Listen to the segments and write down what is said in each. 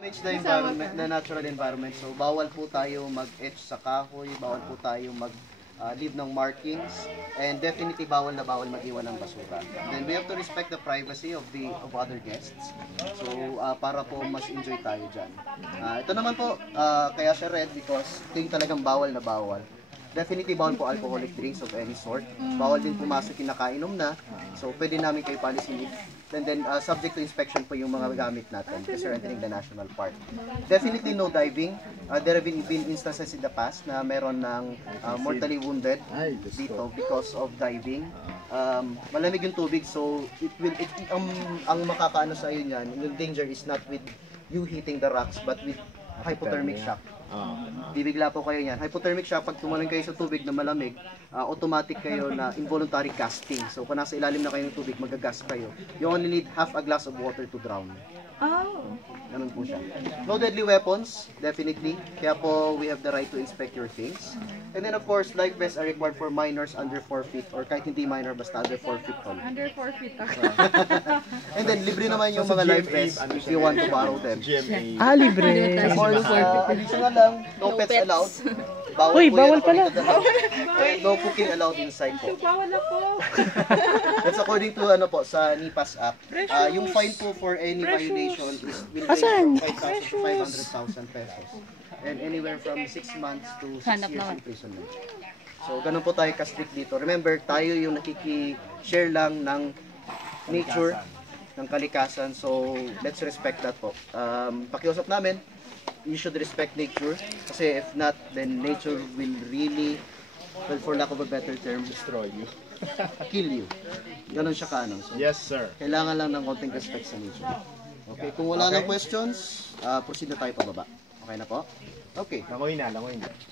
Manage the environment, the natural environment. So bawal po tayo mag-etch sa kahoy, bawal po tayo leave ng markings, and definitely bawal na bawal mag-iwan ng basura. Then we have to respect the privacy of other guests. So para po mas enjoy tayo diyan. Ito naman po kaya siya red because ito yung talagang bawal na bawal. Definitely bawal po alcoholic drinks of any sort. Bawal din pumasok yung nakainom na. So pwede namin kayo palisin. And then subject to inspection po yung mga gamit natin kasi we're entering the national park. Definitely no diving. There have been instances in the past na meron ng mortally wounded dito because of diving. Malamig yung tubig, so ang makakaano sa iyo niyan, yung danger is not with you hitting the rocks but with hypothermic shock. Bibigla po kayo yan. Hypothermic shock, pag tumalon kayo sa tubig na malamig, automatic kayo na involuntary gasping. So kung nasa ilalim na kayo ng tubig, magagas kayo. You only need half a glass of water to drown. Oh. Ganun po siya. No deadly weapons, definitely. Kaya po, we have the right to inspect your things. And then of course, life vests are required for minors under 4 feet or kahit hindi minor, basta under 4 feet tall. Under 4 feet. And then, libre naman yung mga life vests if you want to borrow them. Libre. Additional lang, no pets allowed. Uy, bawal pala. No cooking allowed inside po. Bawal na po. That's according to ano po sa NIPAS Act. Yung fine po for any violation is will range from 5,000 to 500,000 pesos. And anywhere from 6 months to 6 years imprisonment. So ganun po tayo ka-strict dito. Remember, tayo yung nakiki-share lang ng nature, ng kalikasan. So let's respect that po. Pakiusap namin, you should respect nature kasi if not, then nature will really, well, for lack of a better term, destroy you. Kill you. Ganon siya kaano. So, Yes, sir. kailangan lang ng konting respect sa nature. Okay, kung wala nang questions, proceed na tayo pababa. Okay na po? Okay. Langoy na, langoy na. This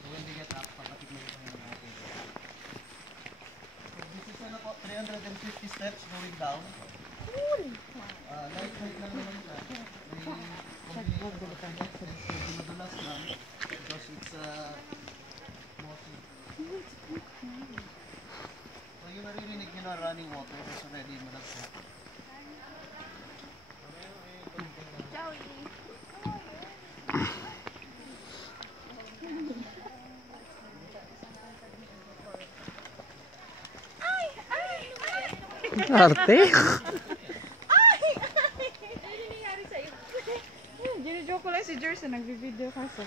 is ano po, 350 steps going down. Light lang naman siya. Madulas lang because it's so yung naririnig nyo na running water is already malagsak. Arte. Joke ko lang si Jerson, nagbi-video kaso.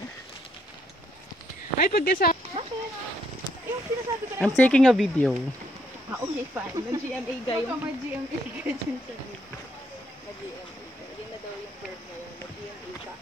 Ay, pagkasama. Bakit? Yung sinasabi ko na. I'm taking a video. Okay, fine. Nag-GMA guy. Baka mag-GMA ka dyan sa video. Nag-GMA ka. Hindi na daw yung verb na yun. Nag-GMA ka.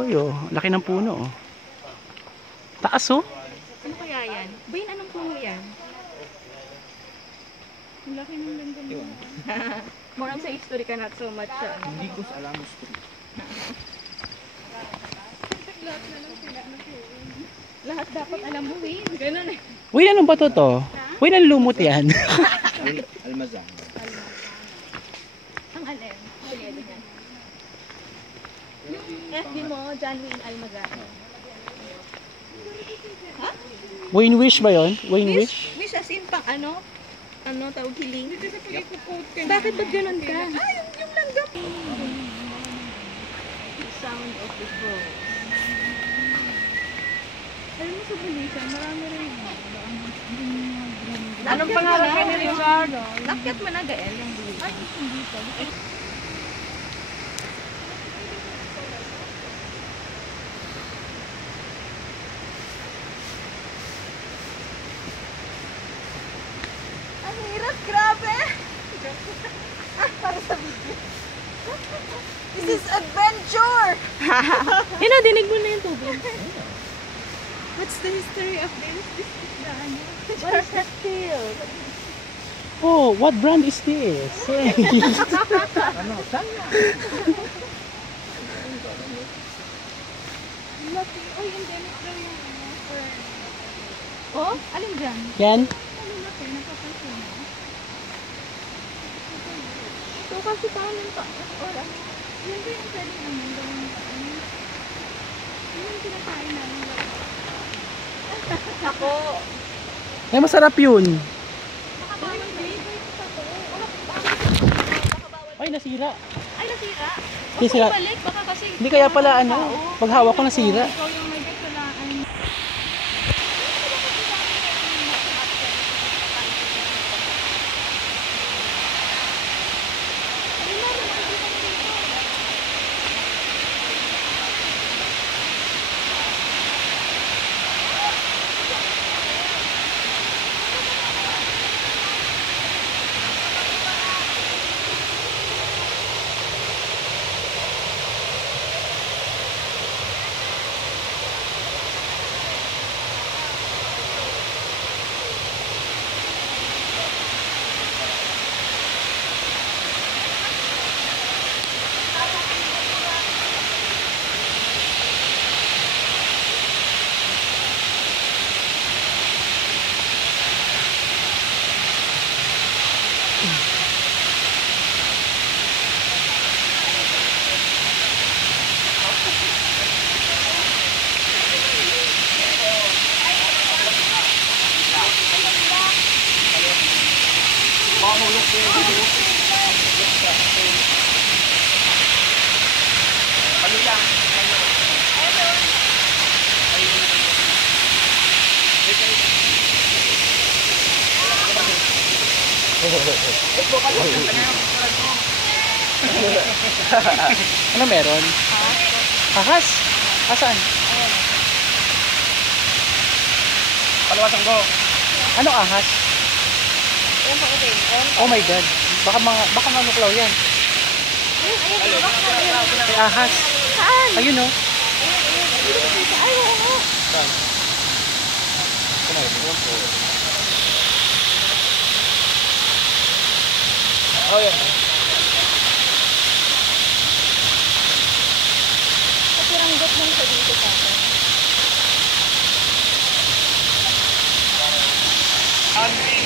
Uy, oh, laki ng puno, oh. Taas, oh. Ano kaya yan? Bayin, anong puno yan? Ang laki ng ganda mo. More on sa history ka, not so much. Hindi ko alam mo street. Lahat na lang sila. Lahat dapat alam mo, Wayne. Ganun eh. Uy, anong bato to? Uy, nanlumot yan. Almazan. Ang alem. Pwede yan. Yung FB mo, John Wayne Almagan. Ha? Wayne Wish ba yun? Wayne Wish? Wish as in pang ano? Ano, tawag hiling? Bakit ba't ganun ka? Ah, yung langgam. The sound of the crow. Alam mo sa Bulisan, marami rin. Anong pangalan ka ni Richard? Lakyat mo na gael yung Bulisan. Ay, hindi pa. Ang hirap, grabe! Para sa video. This is adventure! Yun na, dinig mo na yung tubig. What's the history of this? This is the ano? What is that field? Oh, what brand is this? Ano? Saan na? Lucky. Oy, endemic daw yung ano. Oh, alin dyan? Yan. Ano na kayo? Napapansin mo? So, kasi paano pa? Or ano? Yun ba yung pwedeng ano? Gawin pa? Ano? Yun yung pinakain namin. Ako! Ay, masarap yun. Makabawal ba? Ay, nasira. Ay, nasira? Hindi Huwag sira. mo ibalik. Baka kasi... Hindi kaya pala ano, pag hawak ko nasira. Ikaw yung may kasalaan. Ano meron? Ahas? Asan? Palawasan ko. Ano ahas? Oh my God. Baka manuklaw yan. May ahas. Saan? Ayun oh. Ay, oo. Oh, yan. Kapiranggot lang sa dito sa akin. Andre!